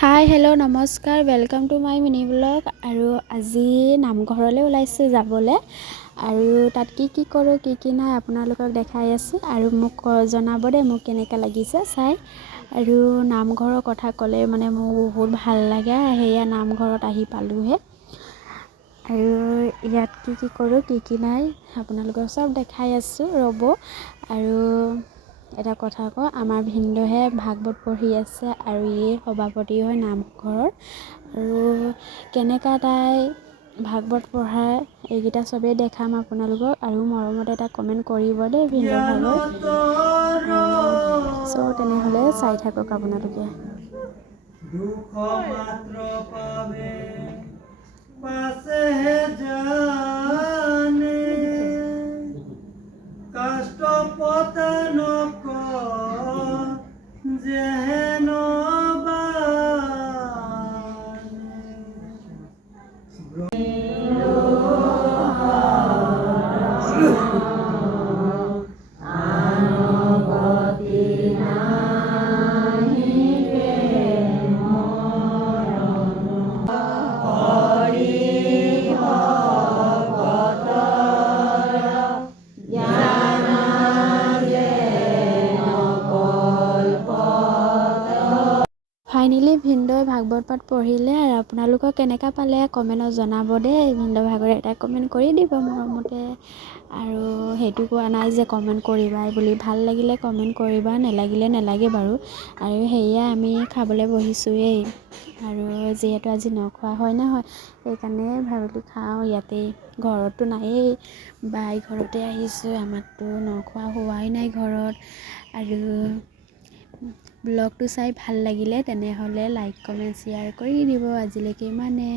Hi hello' নমস্কাৰ welcome to my mini blog. আৰু আজি নামঘৰলৈ ওলাইছোঁ যাবলৈ, আৰু তাত কি কৰোঁ কি নাই আপোনালোকক দেখাই আছোঁ। আৰু মোক জনাব দেই মোক কেনেকৈ লাগিছে চাই। আৰু নামঘৰৰ কথা ক'লে মানে মোৰ বহুত ভাল লাগে, সেয়া নামঘৰত আহি পালোঁহে। আৰু ইয়াত কি কৰোঁ কি নাই আপোনালোকক চব দেখাই আছোঁ ৰ'ব। আৰু এটা কথা কওঁ, আমাৰ ভিনদেউহে ভাগৱত পঢ়ি আছে আৰু ইয়ে সভাপতি হয় নামঘৰৰ। আৰু কেনেকুৱা তাই ভাগৱত পঢ়ায় এইকেইটা চবেই দেখাম আপোনালোকক। আৰু মৰমতে এটা কমেণ্ট কৰিব দেই ভিনদেউ ভাগৰ। চ' তেনেহ'লে চাই থাকক আপোনালোকে। দুখ মাত্ৰ পাবে পাছেহে জানে, কষ্ট পতা নক যেহেন ফাইনেলি ভিনদেউৱে ভাগৱত পাঠ পঢ়িলে। আৰু আপোনালোকক কেনেকুৱা পালে কমেণ্টত জনাব দেই। ভিনদেউ ভাগৰে এটা কমেণ্ট কৰি দিব মৰমতে। আৰু সেইটো কোৱা নাই যে কমেণ্ট কৰিবা বুলি, ভাল লাগিলে কমেণ্ট কৰিবা, নেলাগিলে নেলাগে বাৰু। আৰু সেয়া আমি খাবলৈ বহিছোঁৱেই। আৰু যিহেতু আজি নখোৱা হয় নহয়, সেইকাৰণে ভাবিলোঁ খাওঁ ইয়াতেই, ঘৰততো নায়েই, বাই ঘৰতে আহিছোঁ। আমাৰতো নখোৱা হোৱাই নাই ঘৰত। আৰু ব্লগটো চাই ভাল লাগিলে তেনেহ'লে লাইক কমেণ্ট শ্বেয়াৰ কৰি দিব। আজিলৈকে ইমানে।